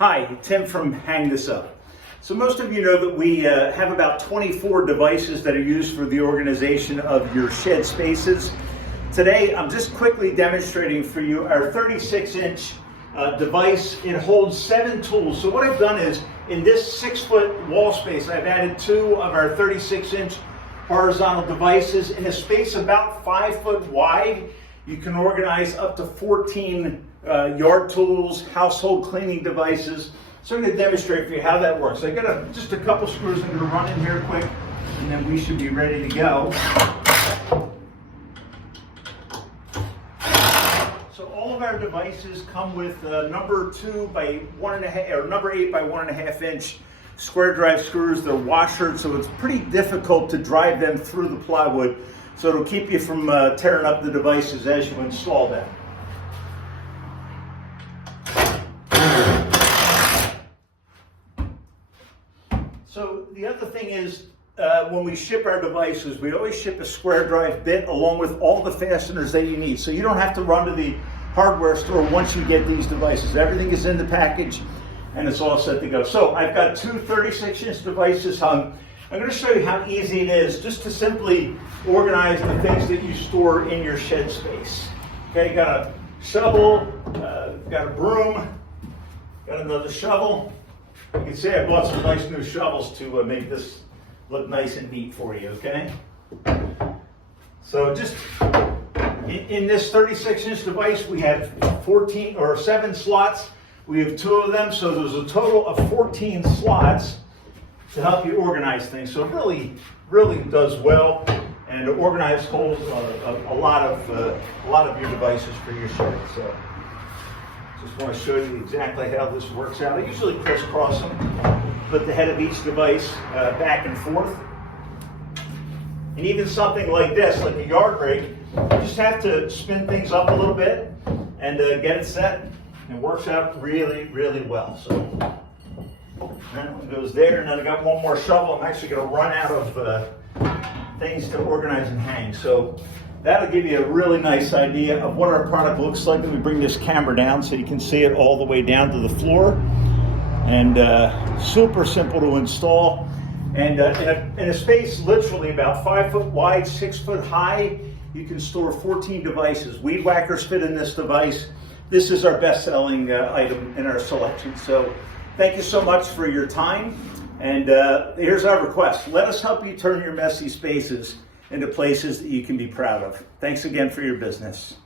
Hi, Tim from Hang This Up. So most of you know that we have about 24 devices that are used for the organization of your shed spaces. Today, I'm just quickly demonstrating for you our 36-inch device. It holds 7 tools. So what I've done is, in this 6-foot wall space, I've added 2 of our 36-inch horizontal devices. In a space about 5 foot wide, you can organize up to 14 yard tools, household cleaning devices. So I'm going to demonstrate for you how that works. I got just a couple screws I'm going to run in here quick, and then we should be ready to go. So all of our devices come with number 2 by 1.5 or number 8 by 1.5 inch square drive screws. They're washered, so it's pretty difficult to drive them through the plywood. So it'll keep you from tearing up the devices as you install them. So the other thing is, when we ship our devices, we always ship a square drive bit along with all the fasteners that you need. So you don't have to run to the hardware store once you get these devices. Everything is in the package and it's all set to go. So I've got 2 36-inch devices hung. I'm going to show you how easy it is just to simply organize the things that you store in your shed space. Okay, got a shovel, got a broom, got another shovel. You can see I bought some nice new shovels to make this look nice and neat for you, okay? So just in this 36-inch device, we have 7 slots. We have 2 of them, so there's a total of 14 slots to help you organize things. So it really does well, and it holds a lot of your devices for your shed. So just want to show you exactly how this works out. I usually crisscross them, put the head of each device back and forth. And even something like this, like a yard rake, you just have to spin things up a little bit and get it set. It works out really well. So that one goes there, and then I got one more shovel. I'm actually going to run out of things to organize and hang. So that'll give you a really nice idea of what our product looks like. Let me bring this camera down so you can see it all the way down to the floor. And super simple to install. And in a space literally about 5 foot wide, 6 foot high, you can store 14 devices. Weed whackers fit in this device. This is our best-selling item in our selection. So thank you so much for your time. And here's our request. Let us help you turn your messy spaces into places that you can be proud of. Thanks again for your business.